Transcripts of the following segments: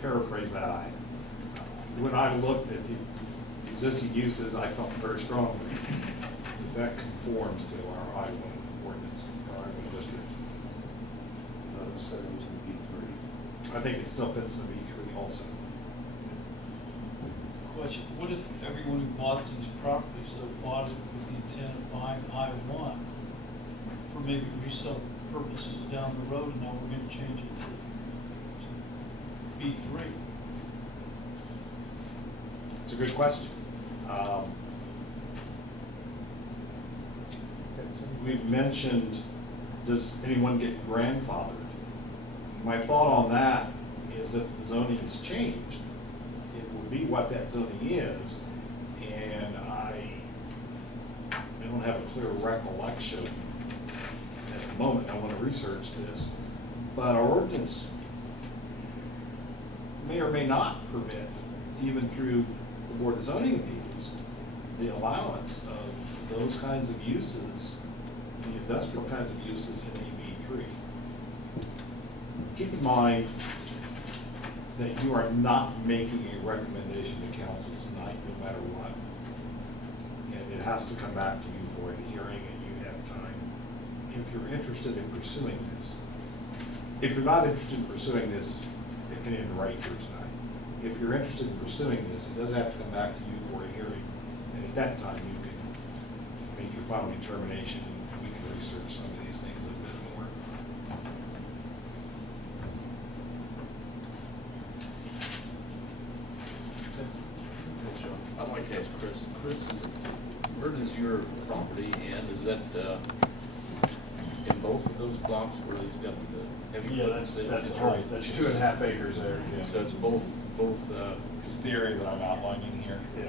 paraphrase that, when I looked at the existing uses, I felt very strongly that conforms to our I-1 ordinance, our I-1 district. Not necessarily to the B3. I think it still fits in the B3 also. Question, what if everyone who bought these properties, though, bought it with the intent of buying I-1 for maybe resale purposes down the road, and now we're gonna change it to B3? It's a good question. We've mentioned, does anyone get grandfathered? My thought on that is if the zoning is changed, it will be what that zoning is, and I don't have a clear recollection at the moment. I want to research this, but our ordinance may or may not permit, even through the Board of Zoning Appeals, the allowance of those kinds of uses, the industrial kinds of uses in AB3. Keep in mind that you are not making a recommendation to council tonight, no matter what. And it has to come back to you for a hearing, and you have time, if you're interested in pursuing this. If you're not interested in pursuing this, it can end right here tonight. If you're interested in pursuing this, it does have to come back to you for a hearing, and at that time, you can make your final determination, and we can research some of these things a bit more. I'd like to ask Chris. Chris, where does your property end? Is that in both of those blocks where he's got the heavy? Yeah, that's right. That's 2.5 acres there. Yeah. So it's both. It's the area that I'm outlining here. Yeah.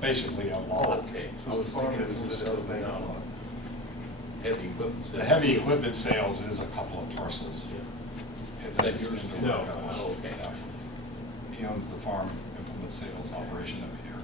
Basically a Oh, lot. okay. I So was part thinking of it was it is just the other vacant than lot. heavy equipment. The heavy equipment sales is a couple of parcels. Is that yours? No. Oh, okay. Yeah. He owns the farm implement sales operation up here.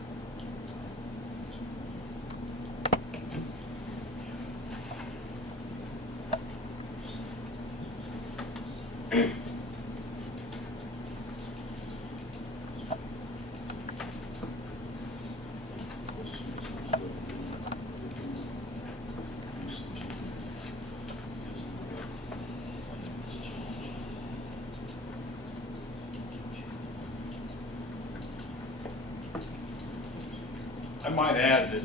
I might add that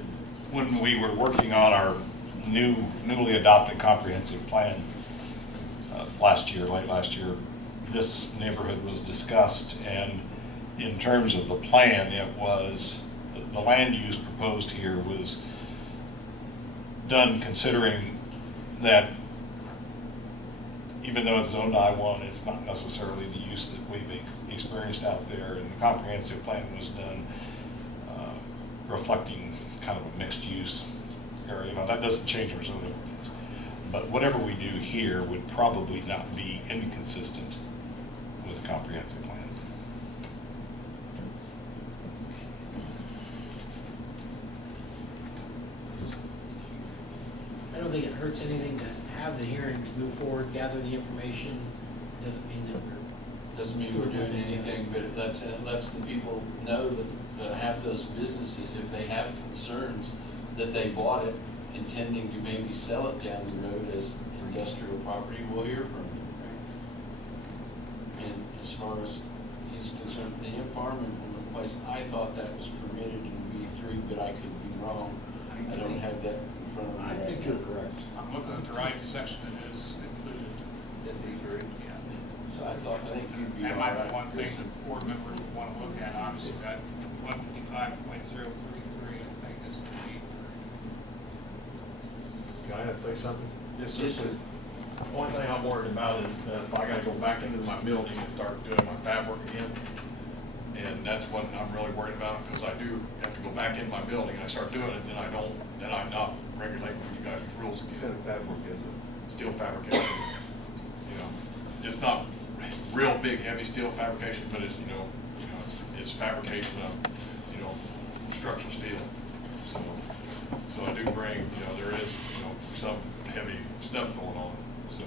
when we were working on our newly adopted comprehensive plan late last year, this neighborhood was discussed, and in terms of the plan, it was, the land use proposed here was done considering that even though it's zoned I-1, it's not necessarily the use that we've experienced out there, and the comprehensive plan was done reflecting kind of a mixed use area. Now, that doesn't change our zoning ordinance, but whatever we do here would probably not be inconsistent with the comprehensive plan. I don't think it hurts anything to have the hearing, to move forward, gather the information. Doesn't mean that we're. Doesn't mean we're doing anything, but it lets the people know that have those businesses, if they have concerns, that they bought it intending to maybe sell it down the road as industrial property, we'll hear from you. And as far as he's concerned, the farm implement place, I thought that was permitted in B3, but I could be wrong. I don't have that in front of me. I think you're correct. I'm looking at the right section, it is included. In B3? Yeah. So I think you'd be all That might right. be one thing Chris. that board members would want to look at, obviously, that 155.033, I think, is the B3. Can I say something? Yes, sir. The only thing I'm worried about is if I gotta go back into my building and start doing my fab work again. And that's what I'm really worried about, because I do have to go back in my building and I start doing it, then I'm not regulating with you guys' rules What kind again. of fabric is it? Steel fabrication, it's not real big, heavy steel fabrication, but it's, it's fabrication of, structural steel. So I do bring, there is, some heavy stuff going on. So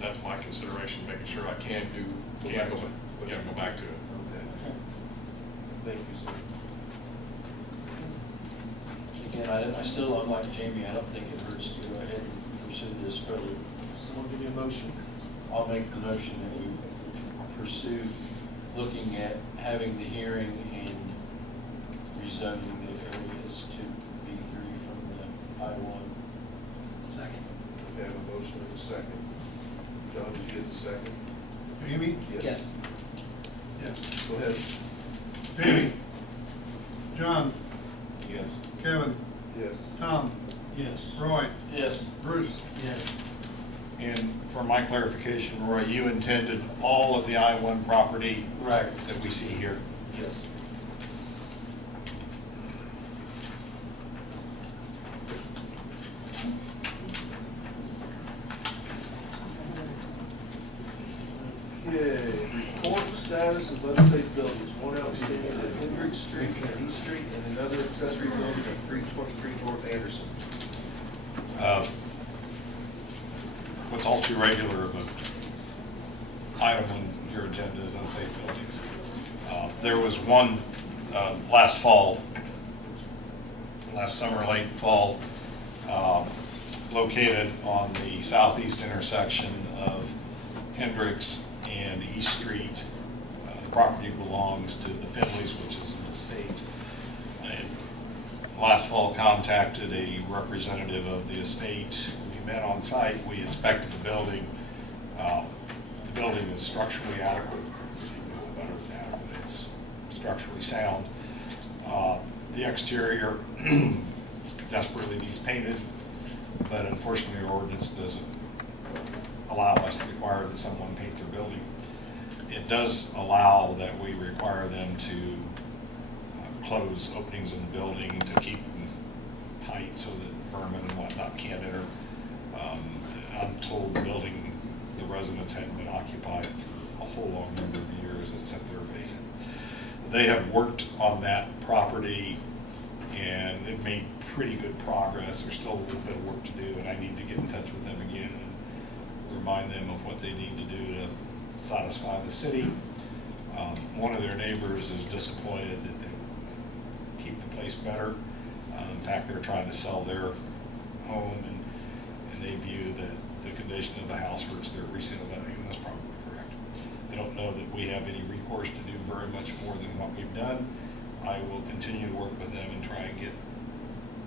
that's my consideration, making sure I can go Yeah, go back to it. Okay. Thank you, sir. Again, I still, unlike Jamie, I don't think it hurts to go ahead and pursue this further. Someone give me a motion? I'll make the motion that we pursue looking at having the hearing and rezoning the areas to B3 from the I-1. Second. We have a motion and a second. John, did you get the second? Jamie? Yes. Yes. Go ahead. Jamie? John? Yes. Kevin? Yes. Tom? Yes. Roy? Yes. Bruce? Yes. And for my clarification, Roy, you intended all of the I-1 property Right. that we see here? Yes. Okay, report status of unsafe buildings, one outstanding at Hendrick Street and East Street, and another accessory building at 323 North Anderson. What's all too regular of an item on your agenda is unsafe buildings. There was one last summer, late fall, located on the southeast intersection of Hendricks and East Street. The property belongs to the Finleys, which is an estate. And last fall contacted a representative of the estate. We met on site, we inspected the building. The building is structurally adequate, it's even a little better than adequate, it's structurally sound. The exterior desperately needs painted, but unfortunately our ordinance doesn't allow us to require that someone paint their building. It does allow that we require them to close openings in the building to keep them tight so that vermin and whatnot can't enter. I'm told the building, the residents hadn't been occupied for a whole long number of years, it's sat there vacant. They have worked on that property and they've made pretty good progress. There's still a little bit of work to do, and I need to get in touch with them again and remind them of what they need to do to satisfy the city. One of their neighbors is disappointed that they keep the place better. In fact, they're trying to sell their home, and they view that the condition of the house hurts their resale value, and that's probably correct. I don't know that we have any recourse to do very much more than what we've done. I will continue to work with them and try and get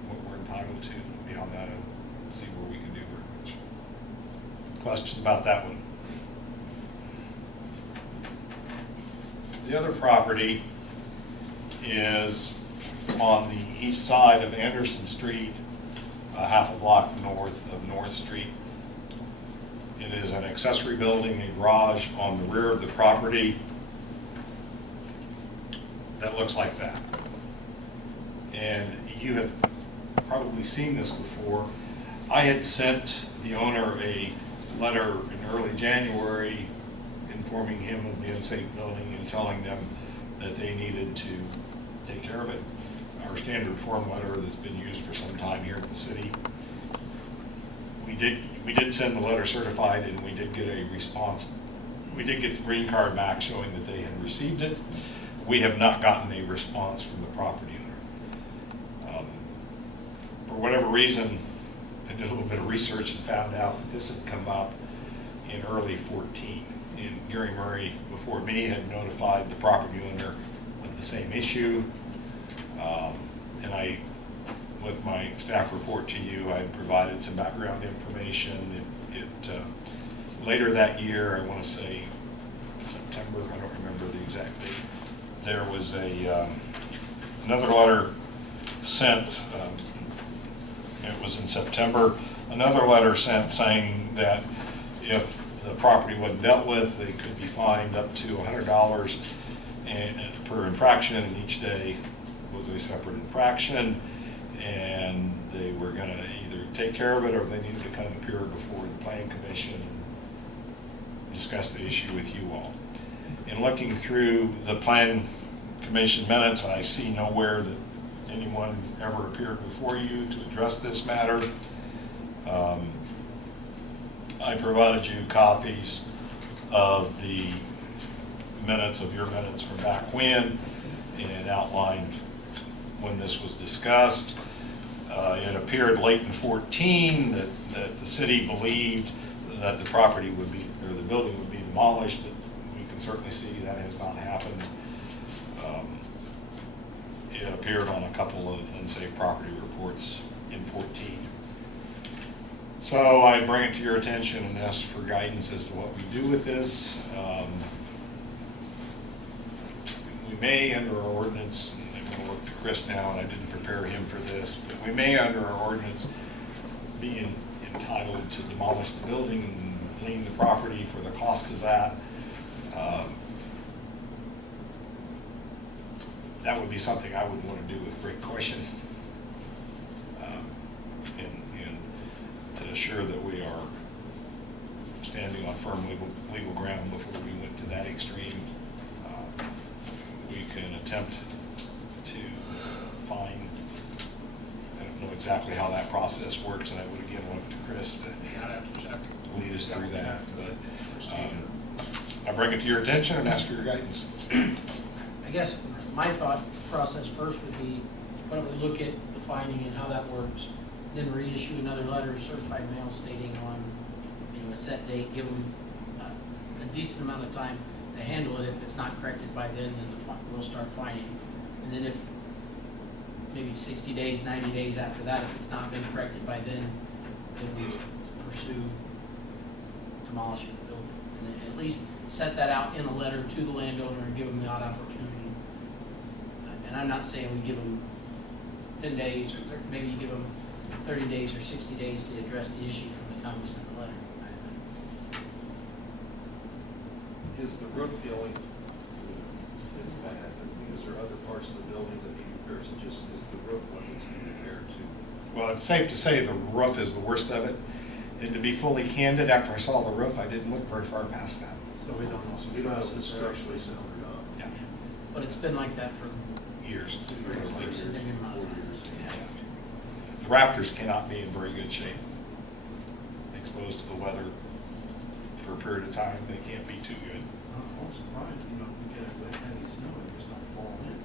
what we're entitled to. Beyond that, I'll see where we can do very much. Questions about that one? The other property is on the east side of Anderson Street, a half a block north of North Street. It is an accessory building, a garage on the rear of the property that looks like that. And you have probably seen this before. I had sent the owner a letter in early January informing him of the unsafe building and telling them that they needed to take care of it. Our standard form letter that's been used for some time here at the city. We did send the letter certified, and we did get a response. We did get the green card back showing that they had received it. We have not gotten a response from the property owner. For whatever reason, I did a little bit of research and found out that this had come up in early 14. And Gary Murray, before me, had notified the property owner of the same issue. And I, with my staff report to you, I provided some background information. Later that year, I want to say September, I don't remember the exact date, there was another letter sent, it was in September, another letter sent saying that if the property wasn't dealt with, they could be fined up to $100 per infraction, and each day was a separate infraction, and they were going to either take care of it or they needed to come appear before the planning commission and discuss the issue with you all. In looking through the plan commission minutes, I see nowhere that anyone ever appeared before you to address this matter. I provided you copies of the minutes of your minutes from back when, and outlined when this was discussed. It appeared late in 14 that the city believed that the property would be, or the building would be demolished, but we can certainly see that has not happened. It appeared on a couple of unsafe property reports in 14. So I bring it to your attention and ask for guidance as to what we do with this. We may, under our ordinance, and I'm going to look to Chris now, and I didn't prepare him for this, but we may, under our ordinance, be entitled to demolish the building and lien the property for the cost of that. That would be something I would want to do with great caution, and to assure that we are standing on firm legal ground before we went to that extreme. We can attempt to find, I don't know exactly how that process works, and I would again look to Chris to I'd have to check. lead us through that. But I bring it to your attention and ask for your guidance. I guess my thought process first would be, why don't we look at the finding and how that works, then reissue another letter of certified mail stating on, a set date, give them a decent amount of time to handle it. If it's not corrected by then we'll start fining. And then if maybe 60 days, 90 days after that, if it's not been corrected by then we pursue demolishing the building. And then at least set that out in a letter to the landowner and give them the odd opportunity. And I'm not saying we give them 10 days, or maybe you give them 30 days or 60 days to address the issue from the time we send the letter. Is the roof the only, is bad? Is there other parts of the building that need repairs, or just is the roof what needs to be repaired too? Well, it's safe to say the roof is the worst of it. And to be fully candid, after I saw the roof, I didn't look very far past that. So we don't know. So you don't know if it's structurally sound or not? Yeah, But it's been like that for years. a significant amount of time. Yeah. The rafters cannot be in very good shape. Exposed to the weather for a period of time, they can't be too good. I'm surprised, if we get a heavy snow, and it's not falling in.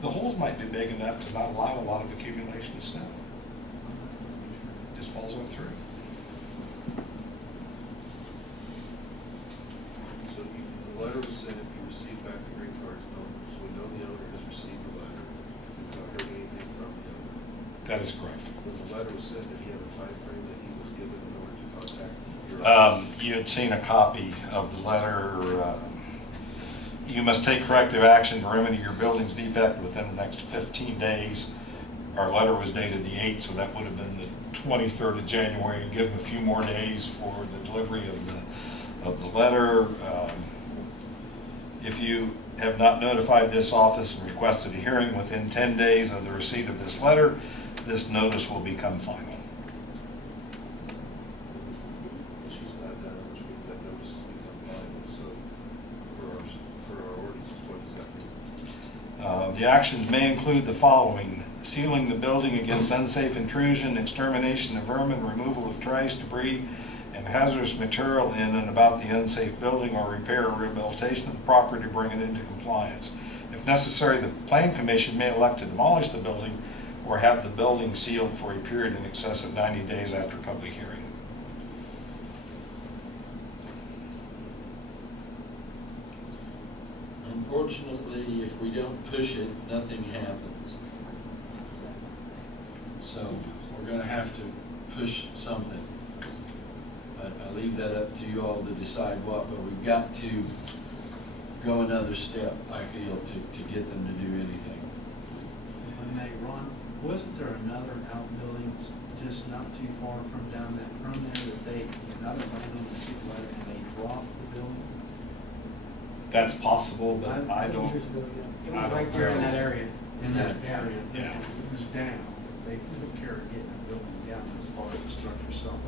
The holes might be big enough to not allow a lot of accumulation of snow. It just falls right through. So the letter was sent, if you received back the green cards, so we know the owner has received the letter. We've not heard anything from the owner. That is correct. When the letter was sent, did he have a time frame that he was given in order to contact your office? You had seen a copy of the letter. You must take corrective action to remedy your building's defect within the next 15 days. Our letter was dated the 8th, so that would have been the 23rd of January, and give them a few more days for the delivery of the letter. If you have not notified this office and requested a hearing within 10 days of the receipt of this letter, this notice will become final. She's not done, which means that notice has become final, so for our ordinance, what does that mean? The actions may include the following: sealing the building against unsafe intrusion, extermination of vermin, removal of trash, debris, and hazardous material in and about the unsafe building, or repair or rehabilitation of the property to bring it into compliance. If necessary, the Plan Commission may elect to demolish the building or have the building sealed for a period in excess of 90 days after public hearing. Unfortunately, if we don't push it, nothing happens. So we're gonna have to push something. I leave that up to you all to decide what, but we've got to go another step, I feel, to get them to do anything. If I may, Ron, wasn't there another outbuilding just not too far from down that, from there, that another landowner received a letter and they dropped the building? That's possible, but I don't. It was right there in that area. In that area? Yeah. It was down. They took care of getting the building down as far as the structure itself.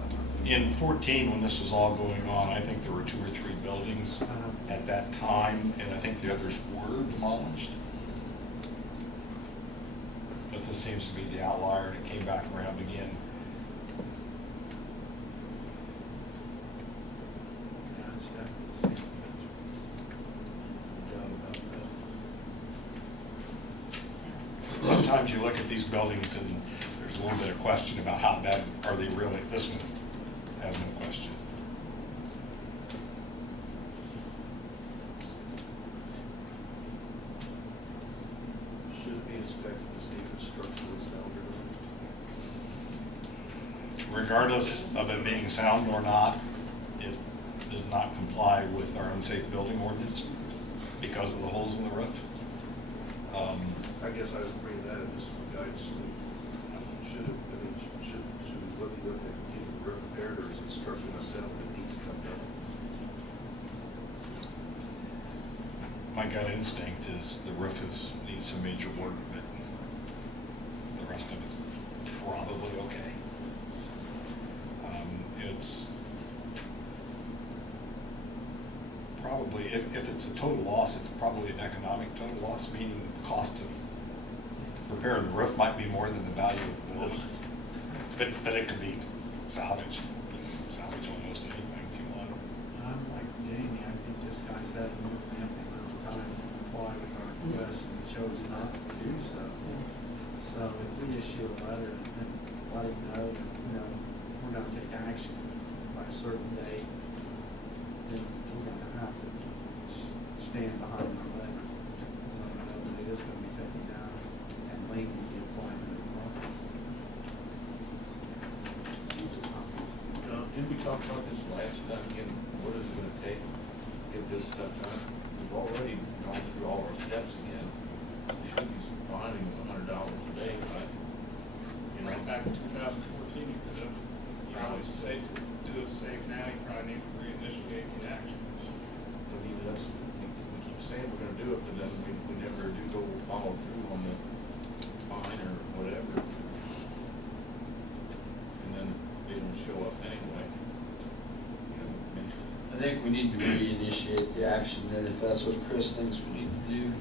In 14, when this was all going on, I think there were 2 or 3 buildings at that time, and I think the others were demolished. But this seems to be the outlier, and it came back around again. Yeah, it's definitely the same. sometimes you look at these buildings and there's a little bit of question about how bad are they really. This one has no question. Should it be inspected to see if it's structurally sound or not? Regardless of it being sound or not, it does not comply with our unsafe building ordinance because of the holes in the roof. I guess I was bringing that in just for guidance. Should it, I mean, should we look at getting the roof repaired, or is it structurally not sound and it needs to come down? My gut instinct is the roof needs some major work, but the rest of it's probably okay. It's probably, if it's a total loss, it's probably an economic total loss, meaning that the cost of repairing the roof might be more than the value of the building. But it could be salvaged. You can salvage almost anything if you want. I'm like Jamie, I think this guy's had a ample amount of time to comply with our request and chose not to do so. So if we issue a letter and let him know, we're gonna take action by a certain date, then we're gonna have to stand behind our letter. Let him know that it is gonna be taken down and lien the appointment of the property. Didn't we talk about this last time again? What is it gonna take to get this stuff done? We've already gone through all our steps again. We should be finding $100 a day, right? Right back in 2014, you could have probably safe, do it safe now, you probably need to reinitiate the action. I mean, we keep saying we're gonna do it, but then we never do go follow through on the fine or whatever. And then they don't show up anyway. I think we need to reinitiate the action, then if that's what Chris thinks we need to do.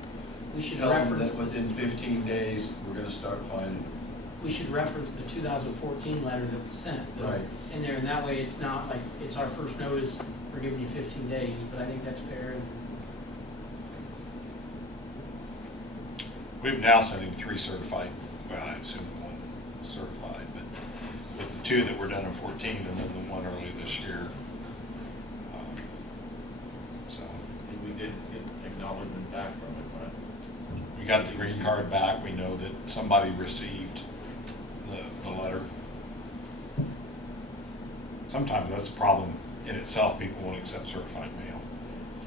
We should Tell them reference, that within 15 days, we're gonna start finding. we should reference the 2014 letter that was sent. though, Right. In there, and that way it's not like, it's our first notice, we're giving you 15 days, but I think that's fair. And We've now sent him 3 certified, well, I assume the one was certified, but with the 2 that were done in 14 and then the one early this year. So And we did get acknowledgement back from it, right? we got the green card back. We know that somebody received the letter. Sometimes that's a problem in itself. People won't accept certified mail.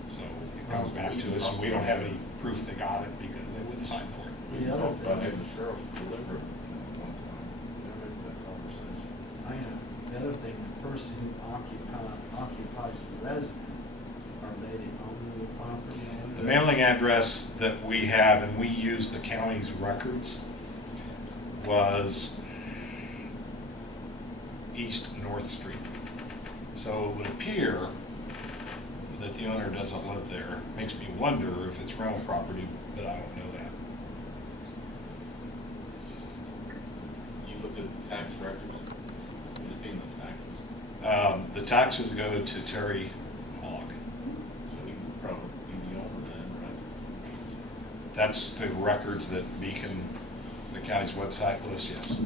So it comes back to us and we don't have any proof they got it because they wouldn't sign for it. We The other talked about thing having the is- sheriff deliver it one time. Never had that conversation. I know, the other thing, the person who occupies the resident, are they the owner of the property? The mailing address that we have, and we use the county's records, was East North Street. So it would appear that the owner doesn't live there. Makes me wonder if it's rental property, but I don't know that. You looked at the tax records, who's paying the taxes? The taxes go to Terry Hogg. So he would probably be the owner then, right? That's the records that Beacon, the county's website lists, yes.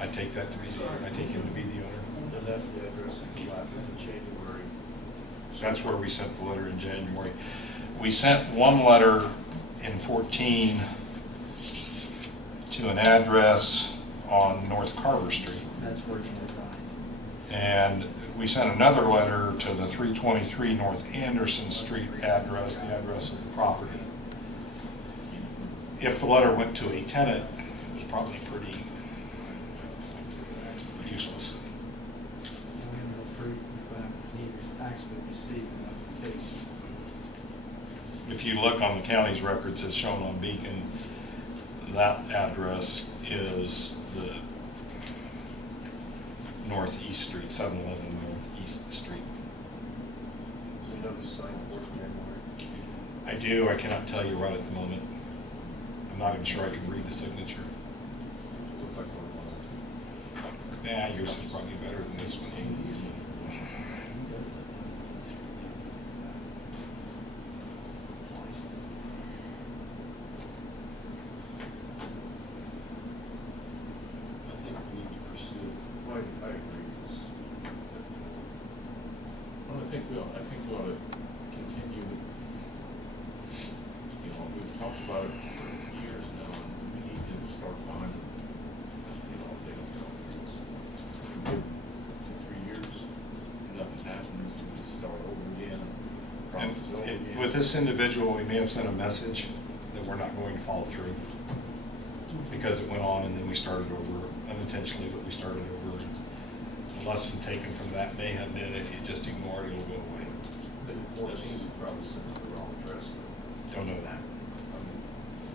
I take that to be, I take him to be the owner. And that's the address that came out in January. That's where we sent the letter in January. We sent one letter in 14 to an address on North Carver Street. That's where he resides. And we sent another letter to the 323 North Anderson Street address, the address of the property. If the letter went to a tenant, it was probably pretty useless. And we have no proof of the fact that he was actually received an application. If you look on the county's records as shown on Beacon, that address is the Northeast Street, 711 Northeast Street. So you know the sign for January. I do, I cannot tell you right at the moment. I'm not even sure I can read the signature. Look like one. Nah, yours is probably better than this one. He does that. think we ought to continue, you know, we've talked about it for years now, and we need to start finding, you know, if they don't go through 2-3 years, nothing happens, we just start over again, process over again. With this individual, we may have sent a message that we're not going to follow through because it went on and then we started over unintentionally, but we started over. The lesson taken from that may have been if you just ignore it, it'll go away. But in 14, we probably sent it to the wrong address. though. Don't know that. I mean,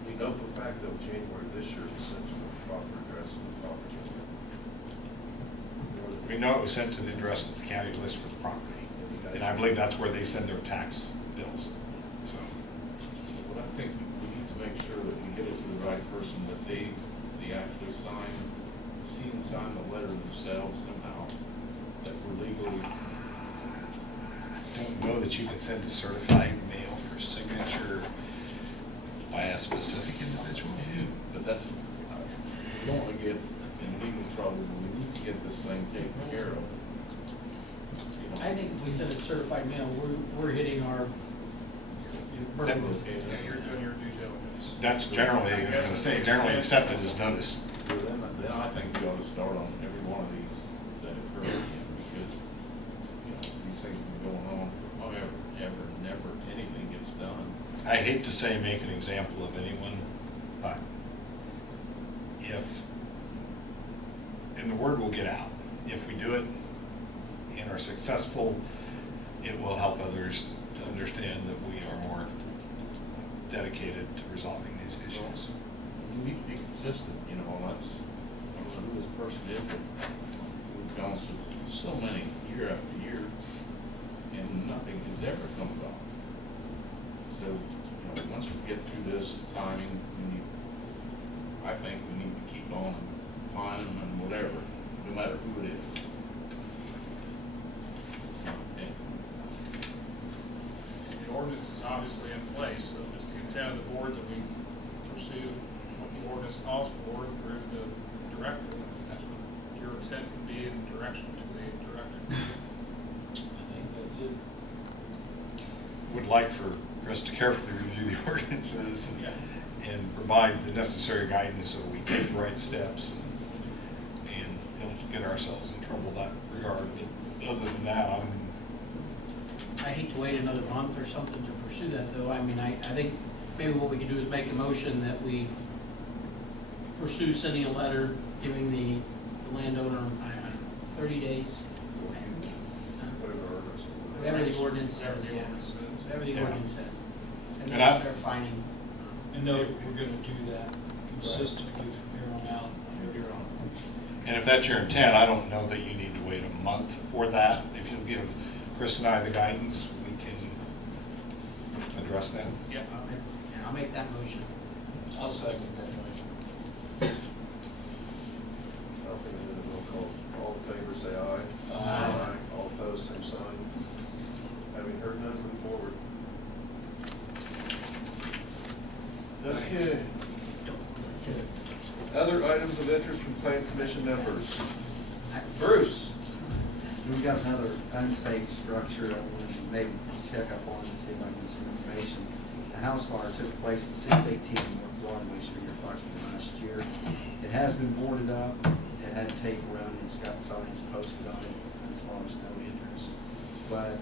we know for a fact that January this year we sent to the proper address and the proper. We know it was sent to the address that the county lists for the property. And I believe that's where they send their tax bills, so. But I think we need to make sure that we get it to the right person, that they actually see and sign the letter themselves somehow, that we're legally. I don't know that you could send a certified mail for signature by a specific individual. But that's, we don't want to get in legal trouble, we need to get this thing taken care of. You know. I think if we send a certified mail, we're hitting our. That- Okay, Yeah, you're doing your due diligence. That's generally, I was gonna say, generally accepted as notice. So then I think we ought to start on every one of these that occur again, because, you know, these things have been going on for ever, never anything gets done. I hate to say make an example of anyone, but and the word will get out. If we do it and are successful, it will help others to understand that we are more dedicated to resolving these issues. We need to be consistent, you know, and that's, I don't know who this person is, but we've gone so many year after year, and nothing has ever come about. So, you know, once we get through this timing, I think we need to keep on and find them and whatever, no matter who it is. Okay. The ordinance is obviously in place, so it's the intent of the board that we pursue what the ordinance calls for through the director. That's what your intent would be in direction to the director. I think that's it. Would like for Chris to carefully review the ordinances Yeah. and provide the necessary guidance so we take the right steps and don't get ourselves in trouble that regard. But other than that, I hate to wait another month or something to pursue that, though. I mean, I think maybe what we can do is make a motion that we pursue sending a letter giving the landowner, I don't know, 30 days. Whatever our ordinance. Whatever the ordinance says, Whatever the yeah. ordinance says. Whatever the Yeah. ordinance says. And And then I- start finding. And know that we're gonna do that consistently from here on out. and if that's your intent, I don't know that you need to wait a month for that. If you'll give Chris and I the guidance, we can address that. Yeah. I'll make that motion. I'll second that motion. I don't think we need a roll call. All in favor, say aye. Aye. All opposed, same sign. Having heard none, move forward. Okay. Other items of interest from plan commission members. Bruce? We've got another unsafe structure I wanted to maybe check up on and see if I can get some information. A house fire took place at 618 North Broadway Street approximately last year. It has been boarded up, it had tape around it, it's got signs posted on it as far as no entrance. But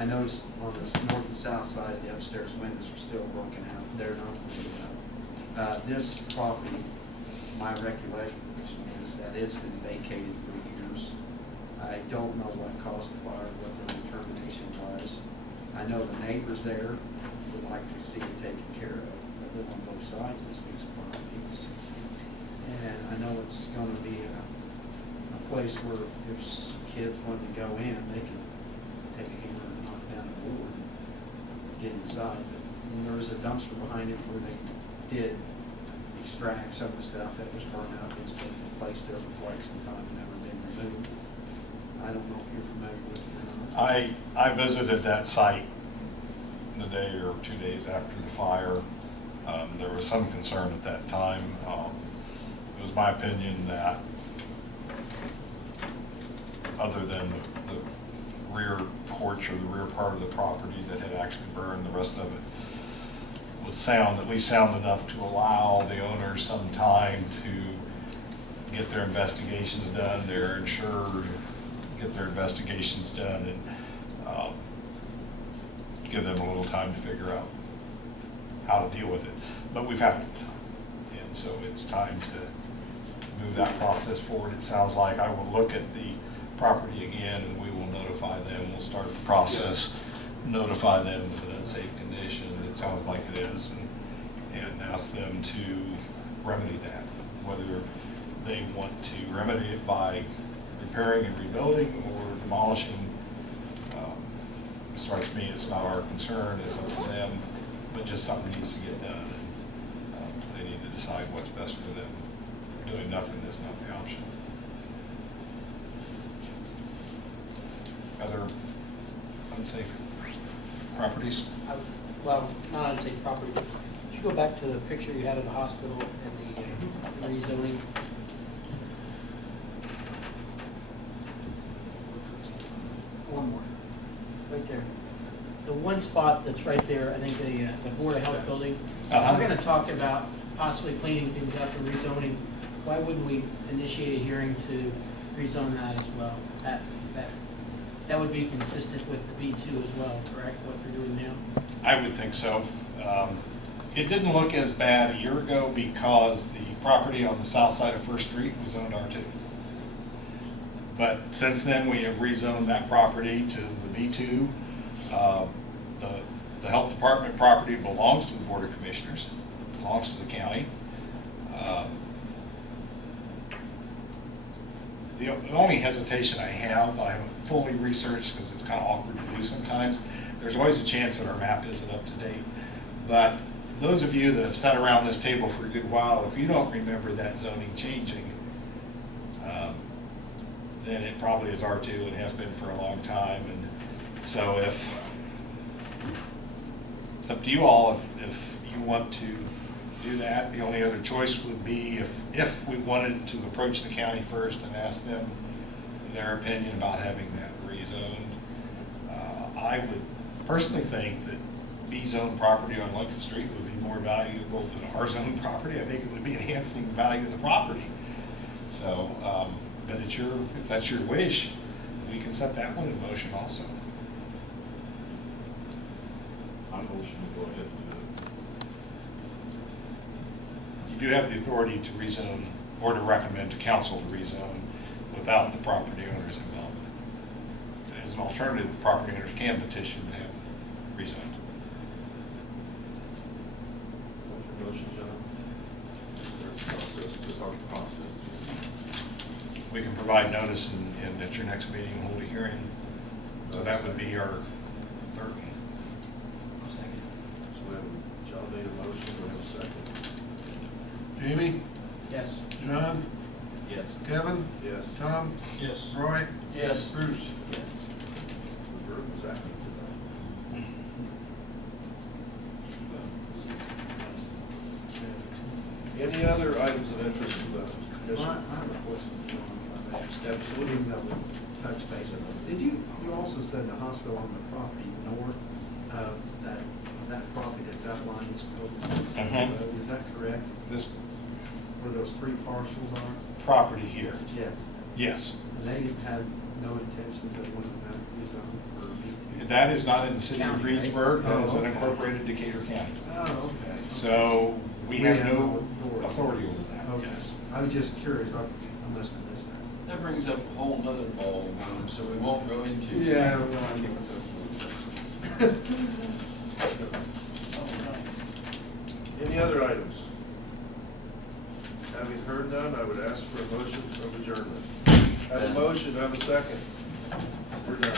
I noticed on the north and south side of the upstairs windows are still broken out, they're not boarded up. This property, my recollection is that it's been vacated for years. I don't know what caused the fire, what the determination was. I know the neighbors there would like to see it taken care of. I live on both sides of this piece of property. And I know it's gonna be a place where if kids wanted to go in, they can take a hammer and knock down the door and get inside. But there was a dumpster behind it where they did extract some of the stuff that was burned out. It's been placed there for quite some time, never been removed. I don't know if you're familiar with it or not. I visited that site the day or 2 days after the fire. There was some concern at that time. It was my opinion that other than the rear porch porch or the rear part of the property that had actually burned. The rest of it was sound, at least sound enough to allow the owners some time to get their investigations done, their insurer get their investigations done, and give them a little time to figure out how to deal with it. But we've had it done, and so it's time to move that process forward. It sounds like I will look at the property again, and we will notify them. We'll start the process, notify them of an unsafe condition. It sounds like it is, and ask them to remedy that. Whether they want to remedy it by repairing and rebuilding or demolishing, strikes me it's not our concern, it's up to them, but just something needs to get done. And they need to decide what's best for them. Doing nothing is not the option. Other unsafe properties? Well, not unsafe property, but could you go back to the picture you had of the hospital and the rezoning? One more, right there. The one spot that's right there, I think the Board of Health building. Uh-huh. We're gonna talk about possibly cleaning things up and rezoning. Why wouldn't we initiate a hearing to rezone that as well? That would be consistent with the B2 as well, correct, what they're doing now? I would think so. It didn't look as bad a year ago because the property on the south side of First Street was zoned R2. But since then, we have rezoned that property to the B2. The health department property belongs to the Board of Commissioners, belongs to the county. The only hesitation I haven't fully researched because it's kind of awkward to do sometimes. There's always a chance that our map isn't up to date. But those of you that have sat around this table for a good while, if you don't remember that zoning changing, then it probably is R2 and has been for a long time. And so it's up to you all if you want to do that. The only other choice would be if we wanted to approach the county first and ask them their opinion about having that rezoned. I would personally think that B-zone property on Lincoln Street would be more valuable than R-zone property. I think it would be enhancing the value of the property. So, but if that's your wish, we can set that one in motion also. I'm motion to go ahead and do it. You do have the authority to rezone or to recommend to council to rezone without the property owner's involvement. As an alternative, the property owners can petition to have it rezoned. What's your motion, John? Start the process. We can provide notice and at your next meeting, hold a hearing. So that would be our third one. I'll second. So we have, John made a motion, we have a second. Jamie, Yes. John, Yes. Kevin, Yes. Tom, Yes. Roy, Yes. Bruce. The group was active tonight. Any other items of interest to the I commission? have a question, John. Absolutely. Something that would touch base on. Did you also said the hospital on the property north of that property that's outlined over the road, is that correct? This Where those three parcels are? property here, Yes. yes. And they had no intention that wasn't that rezoned for B2? That is not in the city of County, right? Greensburg, that is Oh, okay. unincorporated Decatur County. Oh, okay. So we have no authority. authority over that, Okay. yes. I was just curious, I must have missed that. That brings up a whole nother ball game, so we won't go into. Yeah, well, Any other items? Having heard none, I would ask for a motion of adjournment. Have a motion, have a second. We're done.